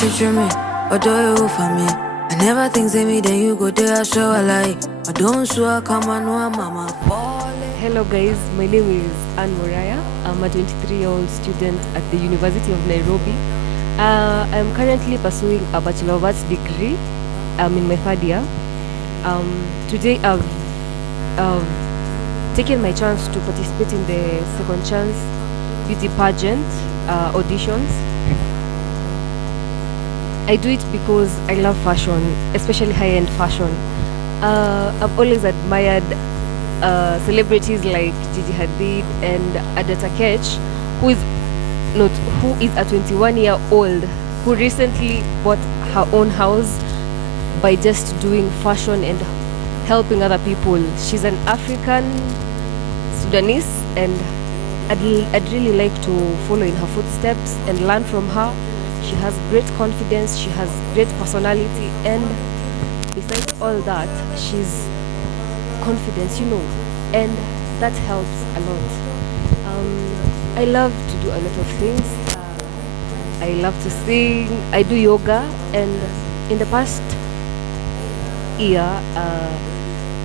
teach me, or do you for me? I never think say me, then you go there, show a lie. I don't swear, come on, no, mama. Hello guys, my name is Anne Moraya. I'm a 23-year-old student at the University of Nairobi. I'm currently pursuing a Bachelor of Arts degree. I'm in my third year. Today I've taken my chance to participate in the second chance beauty pageant auditions. I do it because I love fashion, especially high-end fashion. I've always admired celebrities like Gyakie Hadid and Adata Ketch, who is a 21-year-old who recently bought her own house by just doing fashion and helping other people. She's an African Sudanese, and I'd really like to follow in her footsteps and learn from her. She has great confidence, she has great personality, and besides all that, she's confident, and that helps a lot. I love to do a lot of things. I love to sing, I do yoga, and in the past year,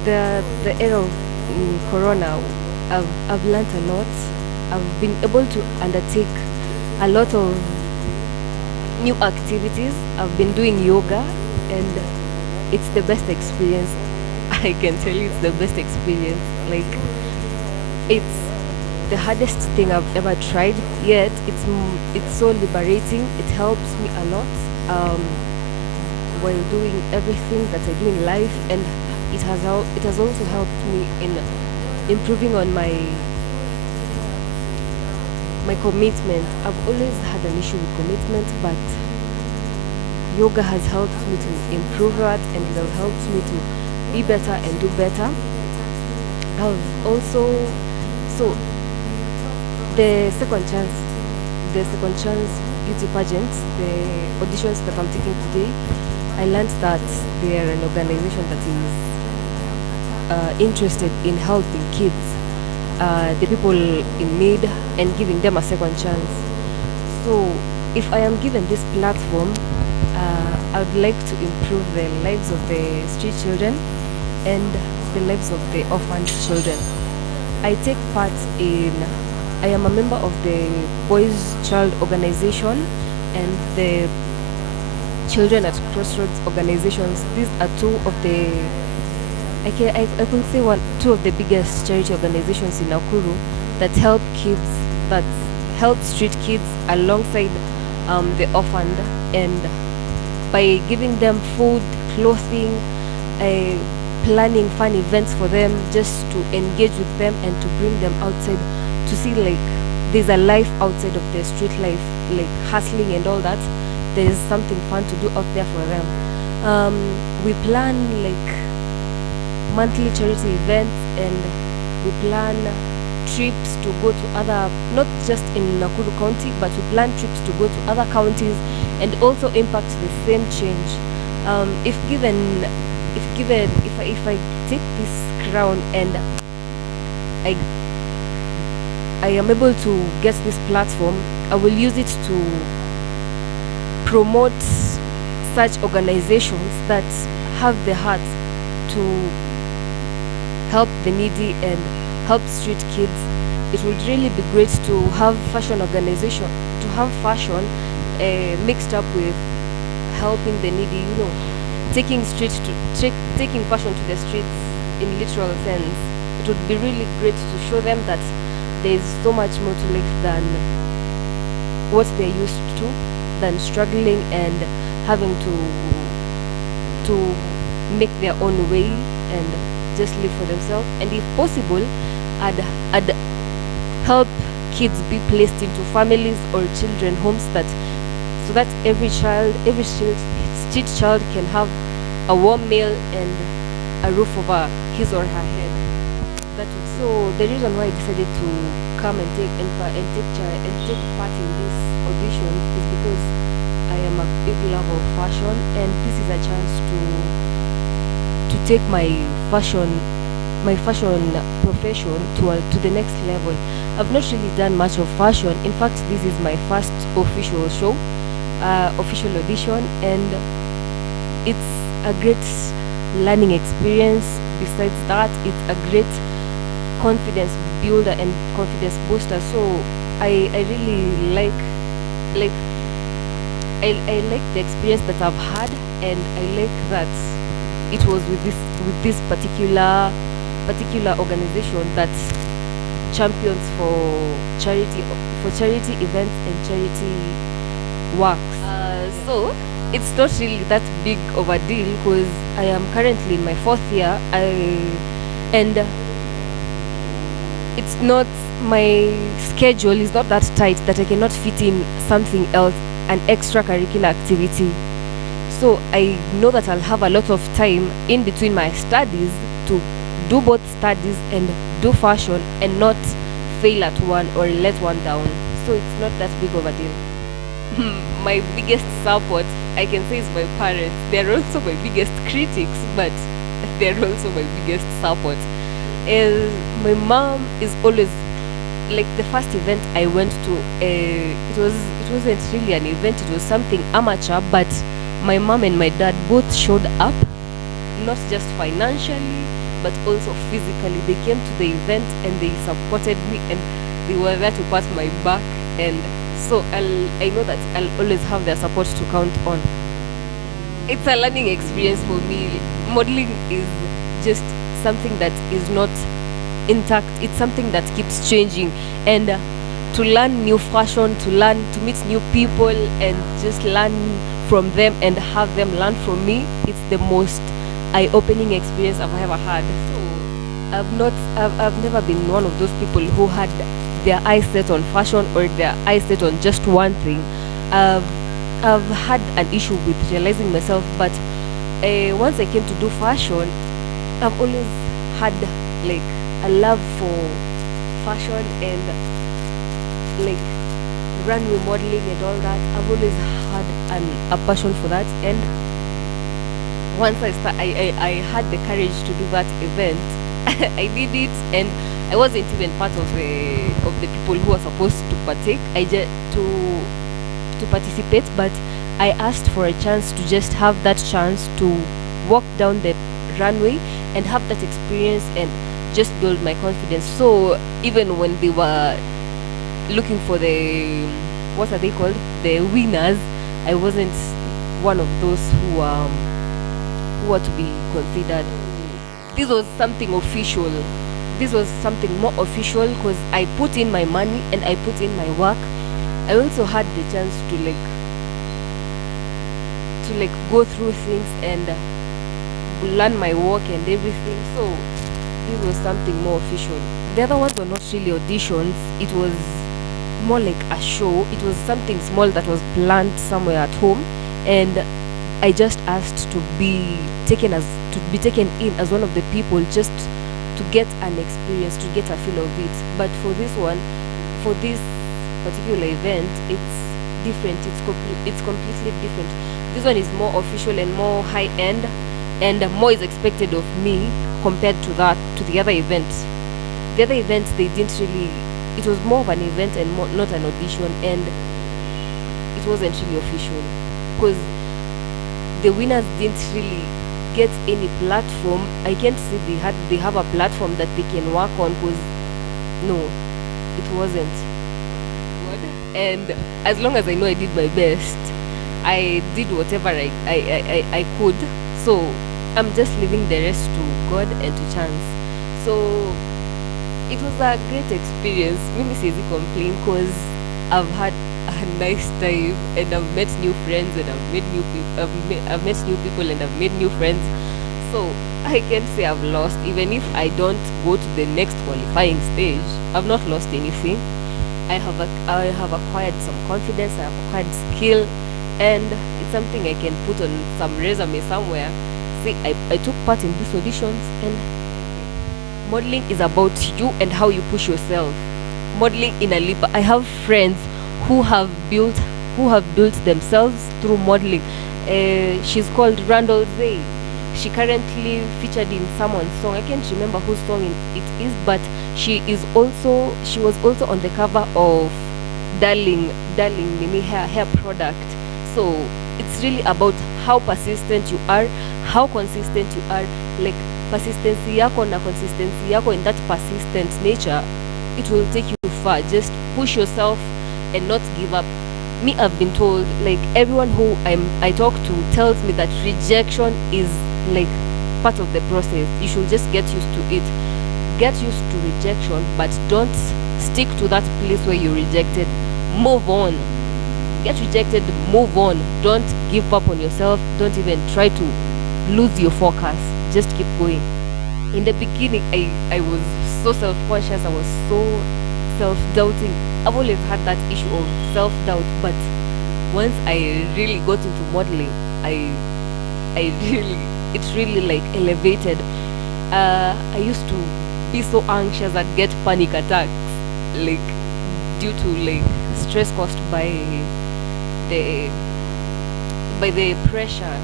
the era of Corona, I've learned a lot. I've been able to undertake a lot of new activities. I've been doing yoga, and it's the best experience. I can tell you, it's the best experience. Like, it's the hardest thing I've ever tried, yet it's so liberating. It helps me a lot while doing everything that I do in life, and it has also helped me in improving on my commitment. I've always had an issue with commitment, but yoga has helped me to improve that, and it has helped me to be better and do better. I've also, so the second chance beauty pageants, the auditions that I'm taking today, I learned that they are an organization that is interested in helping kids, the people in need, and giving them a second chance. So if I am given this platform, I would like to improve the lives of the street children and the lives of the orphaned children. I am a member of the Boys Child Organization and the Children at Crossroads organizations. These are two of the two of the biggest charity organizations in Nakuru that help street kids alongside the orphaned, and by giving them food, clothing, planning fun events for them, just to engage with them and to bring them outside to see like there's a life outside of the street life, like hustling and all that. There's something fun to do out there for them. We plan like monthly charity events, and we plan trips to go to other, not just in Nakuru County, but we plan trips to go to other counties and also impact the same change. If I take this crown and I am able to get this platform, I will use it to promote such organizations that have the heart to help the needy and help street kids. It would really be great to have fashion organization, to have fashion mixed up with helping the needy, taking fashion to the streets in literal sense. It would be really great to show them that there is so much more to life than what they're used to, than struggling and having to make their own way and just live for themselves. And if possible, I'd help kids be placed into families or children homes, so that every street child can have a warm meal and a roof over his or her head. So the reason why I decided to come and take part in this audition is because I am a big lover of fashion, and this is a chance to take my fashion profession to the next level. I've not really done much of fashion. In fact, this is my first official show. official audition, and it's a great learning experience. Besides that, it's a great confidence builder and confidence booster. So I really like I like the experience that I've had, and I like that it was with this particular organization that champions for charity events and charity works. So it's not really that big of a deal because I am currently in my 4th year, and it's not, my schedule is not that tight that I cannot fit in something else, an extracurricular activity. So I know that I'll have a lot of time in between my studies to do both studies and do fashion and not fail at one or let one down. So it's not that big of a deal. My biggest support, I can say, is my parents. They're also my biggest critics, but they're also my biggest support. My mom is always, like, the first event I went to, it wasn't really an event, it was something amateur, but my mom and my dad both showed up, not just financially but also physically. They came to the event and they supported me, and they were there to pat my back, and so I know that I'll always have their support to count on. It's a learning experience for me. Modeling is just something that is not intact. It's something that keeps changing, and to learn new fashion, to meet new people and just learn from them and have them learn from me, it's the most eye-opening experience I've ever had. So I've never been one of those people who had their eyes set on fashion or their eyes set on just one thing. I've had an issue with realizing myself, but once I came to do fashion, I've always had like a love for fashion and like runway modeling and all that. I've always had a passion for that, and once I had the courage to do that event, I did it, and I wasn't even part of the people who were supposed to partake. To participate, but I asked for a chance to just have that chance to walk down the runway and have that experience and just build my confidence. So even when they were looking for the, what are they called, the winners, I wasn't one of those who were to be considered. This was something official. This was something more official because I put in my money and I put in my work. I also had the chance to go through things and learn my work and everything. So this was something more official. The other ones were not really auditions. It was more like a show. It was something small that was planned somewhere at home, and I just asked to be taken in as one of the people, just to get an experience, to get a feel of it. But for this particular event, it's different. It's completely different. This one is more official and more high end, and more is expected of me compared to the other events. The other events, they didn't really. It was more of an event and not an audition, and it wasn't really official because the winners didn't really get any platform. I can't say they have a platform that they can work on, because no, it wasn't. And as long as I know I did my best, I did whatever I could. So I'm just leaving the rest to God and to chance. So it was a great experience. Mimi siwezi complain because I've had a nice time, and I've met new friends, and I've met new people and I've made new friends. So I can't say I've lost. Even if I don't go to the next qualifying stage, I've not lost anything. I have acquired some confidence, I have acquired skill, and it's something I can put on some resume somewhere. See, I took part in these auditions, and modeling is about you and how you push yourself. Modeling in a leap. I have friends who have built themselves through modeling. She's called Randall Zay. She currently featured in someone's song. I can't remember whose song it is, but she was also on the cover of Darling Mimi hair product. So it's really about how persistent you are, how consistent you are. Like persistency yako na consistency yako in that persistent nature, it will take you far. Just push yourself and not give up. Me, I've been told, like everyone who I talk to tells me that rejection is like part of the process. You should just get used to it. Get used to rejection, but don't stick to that place where you're rejected. Move on. Get rejected, move on. Don't give up on yourself. Don't even try to lose your focus. Just keep going. In the beginning, I was so self-conscious. I was so self-doubting. I've always had that issue of self-doubt, but once I really got into modeling, I really, it's really like elevated. I used to be so anxious I'd get panic attacks, like due to like stress caused the by the pressure,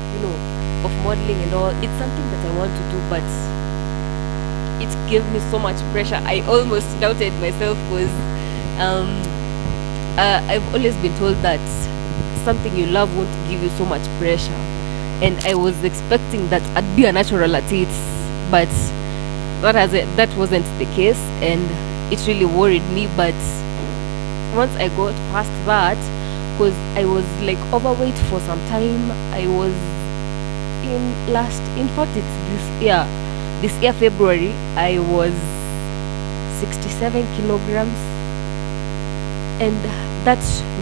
of modeling and all. It's something that I want to do, but it gave me so much pressure. I almost doubted myself because I've always been told that something you love won't give you so much pressure, and I was expecting that I'd be a natural at it, but that wasn't the case, and it really worried me. But once I got past that, because I was like overweight for some time, I was in fact it's this year February, I was 67 kilograms, and that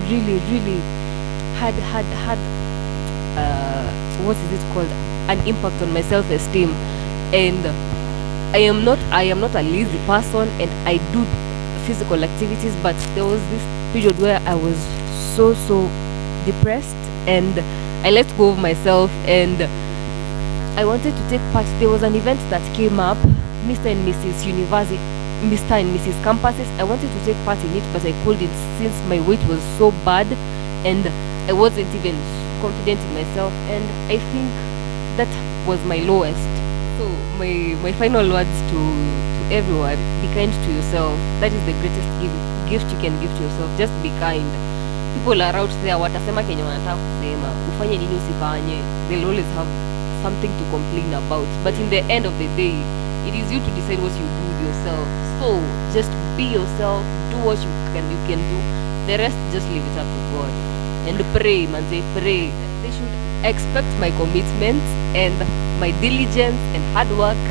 really had what is it called, an impact on my self-esteem. And I am not a lazy person, and I do physical activities, but there was this period where I was so depressed, and I let go of myself, and I wanted to take part. There was an event that came up, Mr. and Mrs. University, Mr. and Mrs. Campuses. I wanted to take part in it, but I couldn't since my weight was so bad, and I wasn't even confident in myself, and I think that was my lowest. So my final words to everyone: be kind to yourself. That is the greatest gift you can give to yourself. Just be kind. People are out there watasema kenye wanataka kusema, ufanye nini usifanye, they'll always have something to complain about. But in the end of the day, it is you to decide what you do with yourself. So just be yourself, do what you can do. The rest, just leave it up to God. And pray, man, say pray. They should expect my commitment and my diligence and hard work,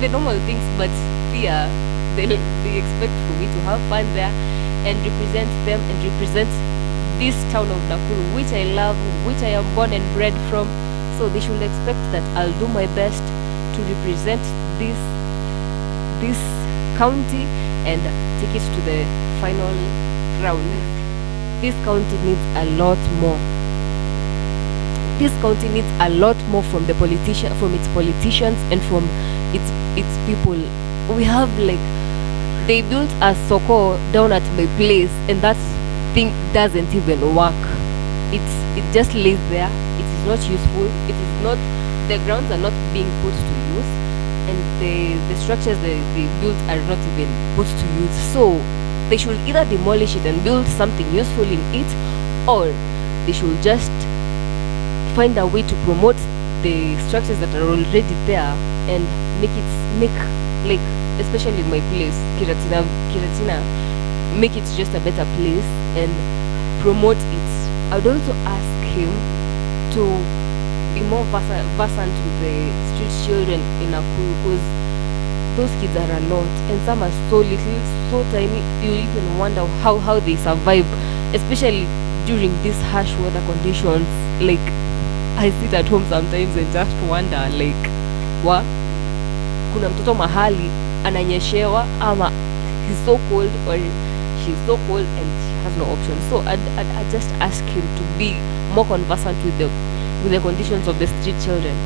the normal things. But fear, they expect for me to have fun there and represent them and represent this town of Nakuru, which I love, which I am born and bred from. So they should expect that I'll do my best to represent this county and take it to the final round. This county needs a lot more. This county needs a lot more from its politicians, and from its people. We have they built a soko down at my place, and that thing doesn't even work. It just lays there. It is not useful. It is not. The grounds are not being put to use, and the structures they built are not even put to use. So they should either demolish it and build something useful in it, or they should just find a way to promote the structures that are already there and make especially in my place, Kiratina, make it just a better place and promote it. I would also ask him to be more versant with the street children in Nakuru, because those kids are a lot, and some are so little, so tiny. You even wonder how they survive, especially during these harsh weather conditions. Like, I sit at home sometimes and just wonder, kuna mtoto mahali ananyeshewa, ama he's so cold or she's so cold and she has no option. So I just ask him to be more conversant with the conditions of the street children.